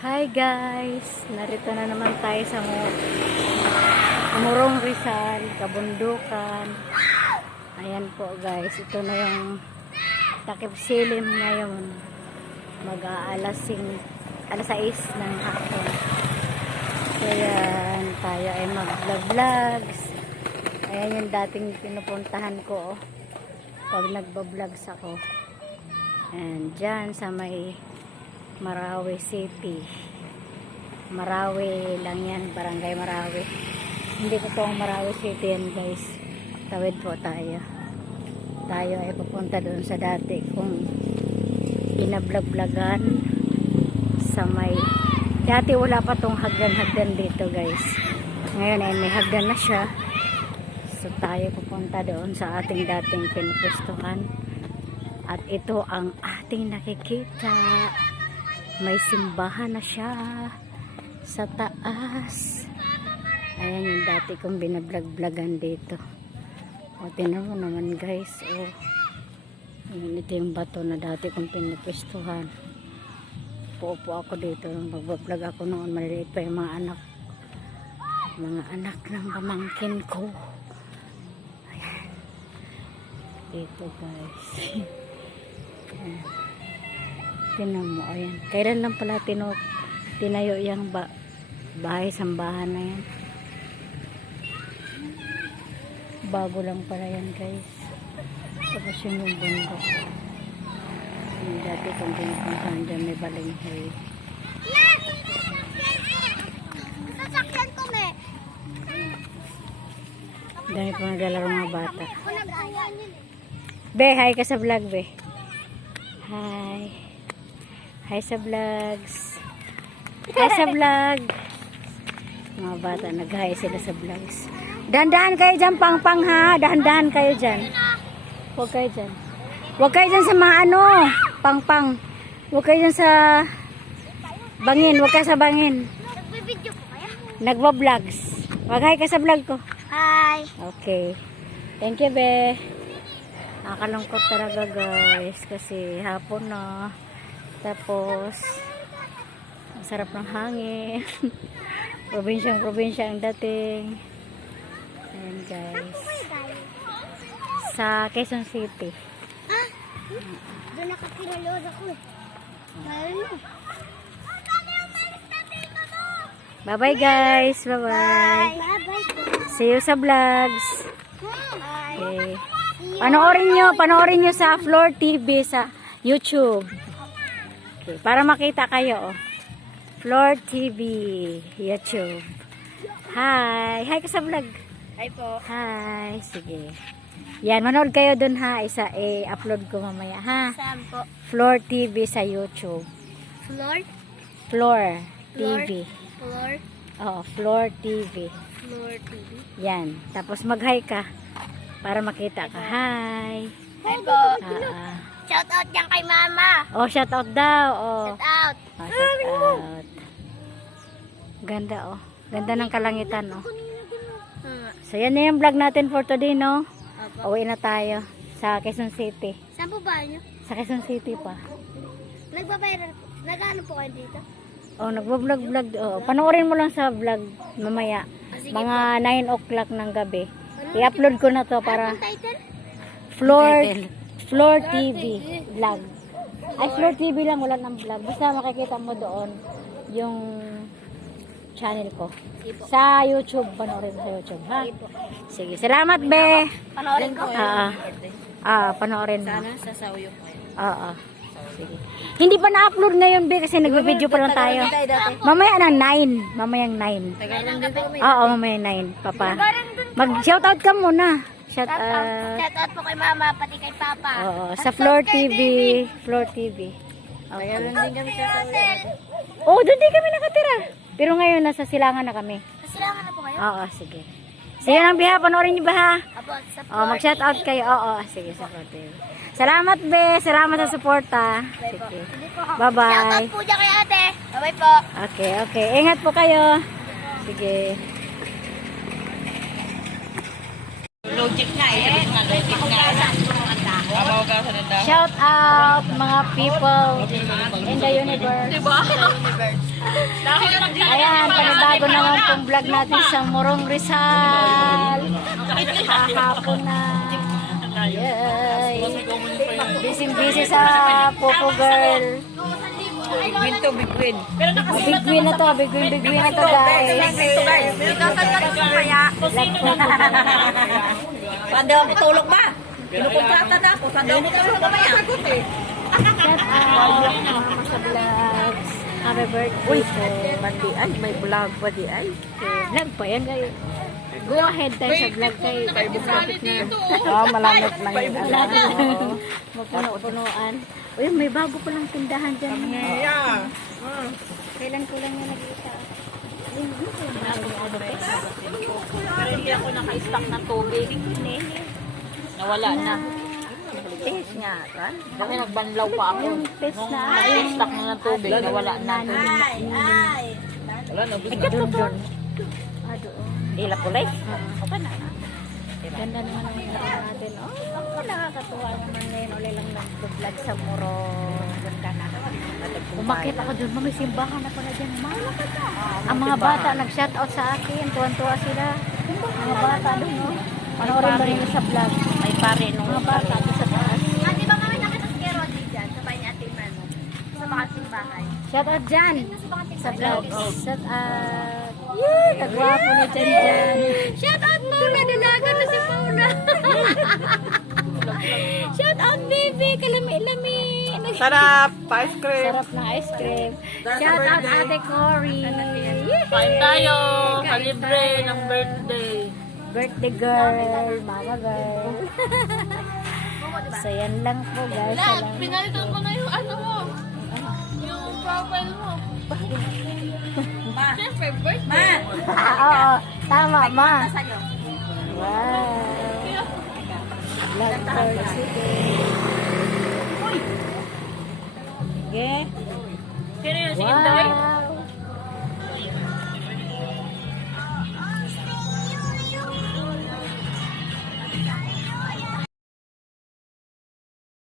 Hi guys! Narito na naman tayo sa Murong Rizal, Kabundukan. Ayan po guys, ito na yung takip silim ngayon. Mag-aalas 6 ng hapon. So yan, tayo ay mag-vlogs. Ayan yung dating pinupuntahan ko pag nagba-vlogs ako. And dyan sa may Marawi City. Marawi lang yan, Barangay Marawi. Hindi ko itong Marawi City yan guys. Tawid po tayo. Tayo ay pupunta doon sa dati kung pinablog-vlogan sa may... Dati wala pa tong hagdan-hagdan dito guys. Ngayon ay may hagdan na siya. So tayo pupunta doon sa ating dating pinupustuhan. At ito ang ating nakikita. May simbahan na siya sa taas. Ayan yung dati kong binablog-vlogan dito. O tinan mo naman guys. O ito yung bato na dati kong pinupustuhan. Puupo ako dito nung mag-vlog ako noon. Maliliit pa yung mga anak ng pamangkin ko. Ayan. Dito guys. Ayan. Tinan mo, ayan. Kailan lang pala tinayo yung bahay-sambahan na yan. Bago lang pala yan guys. Tapos yung bundok. Yung dati kung pinupuntahan dyan may balinghoy. Sasakyan ko me. Dami po naglalaro mga bata. Be, hi ka sa vlog be. Hi. Hi sa vlogs. Hi sa vlog. Mga bata, nag-hi sila sa vlogs. Dahan-dahan kayo dyan, pang-pang ha. Dahan-dahan kayo dyan. Huwag kayo dyan. Huwag kayo dyan sa mga ano, pang-pang. Huwag kayo dyan sa bangin. Huwag kayo sa bangin. Nagbibideo ko kaya? Nagwa-vlogs. Mag-hi ka sa vlog ko. Hi. Okay. Thank you, be. Nakakalungkot talaga, guys. Kasi hapon na. Tapos, ang sarap ng hangin. Probinsyang-probinsya ang dating. Ayan, guys. Sa Quezon City. Ha? Doon nakapinalood ako eh. Dahil mo. Bye-bye, guys. Bye-bye. Bye-bye. See you sa vlogs. Bye. Okay. Panoorin nyo sa Floor TV sa YouTube. Okay, para makita kayo. Floor TV, YouTube. Hi. Hi ka sa vlog. Hi po. Hi. Sige. Yan, manood kayo dun ha. I-upload ko mamaya ha. Saan po? Floor TV sa YouTube. Floor? Floor TV. Floor? Oo, Floor TV. Floor TV. Yan. Tapos mag-hi ka. Para makita ka. Hi. Hi po. Shout out dyan kay mama. Oh, shout out daw. Oh. Shout out. Oh, shout out. Ganda oh. Ganda ng kalangitan oh. So yan na yung vlog natin for today no. Uwi na tayo sa Quezon City. Saan po ba nyo? Sa Quezon City pa. Nagbabayran po. Nag-ano po kayo dito? Oh, nagbo-vlog. Oh, panoorin mo lang sa vlog mamaya. Sige Mga 9 o'clock ng gabi. I-upload ko na to para Ang title? Floor TV vlog. Ay, Floor TV lang, wala ng vlog. Basta makikita mo doon yung channel ko. Sa YouTube, panoorin mo sa YouTube, ha? Sige, salamat, be. Panoorin ko. Panoorin mo. Sana sasaw yung kayo. Oo. Sige. Hindi pa na-upload ngayon, be, kasi nagbe-video pa lang tayo. Mamaya na 9. Mamayang 9. Oo, mamayang 9, papa. Mag-shoutout ka muna. Shout out. Shout out po kay mama, pati kay papa. Oo, sa Floor TV. Floor TV. Okay. Oh, doon din kami nakatira. Pero ngayon, nasa Silangan na kami. Kasilangan na po kayo? Oo, sige. Sige lang, Biha. Panoorin niyo ba, ha? Apo, sa Oh, mag-shout out kayo. Oo, sige, sa Floor TV. Salamat, be. Salamat sa suporta. Sige. Bye-bye. Shout out po dyan kay ate. Bye-bye po. Okay. Ingat po kayo. Sige. Logic nga eh. Logic nga. Kabaw ka sa nanda. Shout out mga people in the universe. Ayan, panibago naman pong vlog natin sa Morong Rizal. Kahapon na. Yay. Busy sa Popo Girl. Big win to, big win. Big win na to, big win na to guys. Saan daw ako tulog ba? Pinukontrata na ako. Saan daw ako tulog mamaya? Shout out mga sa vlogs. Happy birthday po. Mandi ay, may vlog pa di ay. Vlog pa yan guys. Go ahead tayo sa vlog kay Kapit na. Oh, malamit lang yung alam. Mapuno-punuan. Uy, may bago palang tindahan dyan. Kailan ko lang yung nakita. Pero hindi ako naka-stock ng tubig. Nawala na. Test nga, kan? Kasi nagbanlaw pa ako. Yung test na. Naka-stock na ng tubig, nawala na. Doon. Ah, doon. Dila kulay. Okay na. Ganda naman ang mga natin. Oh, nakakatuwa naman ngayon. Uli lang nag-vlog sa Muro. Ganda na. Umakit ako doon. May simbahan ako na dyan. Ang mga bata nag-shoutout sa akin. Tuwan-tuwa sila. Mga bata doon, no? Panoorin ba rin sa vlog? Ay pare, nung Mga bata doon sa taas. Di ba kami nakita si Kero dyan? Sabay ni Ate Mano. Sa mga bahay. Shoutout dyan. Sa vlog. Shout out. Yay! Kagwapo na dyan. Shout out Paula. Dalaga na si Paula. Shout out baby. Kalami-lami. sarap! Ice cream! Sarap ng ice cream. Shout out Ate Cory. Kain tayo! Kalibre ng birthday! Birthday girl. Mama girl. So yan lang po guys. Salamat. Pinalitan ko na yung ano mo. Yung profile mo. Ma! Siyempre, birthday. Ma! Oo. Tama ma. Sa'yo. Wow. Love for city. Okay. Sino yun? Si Wow. Inday?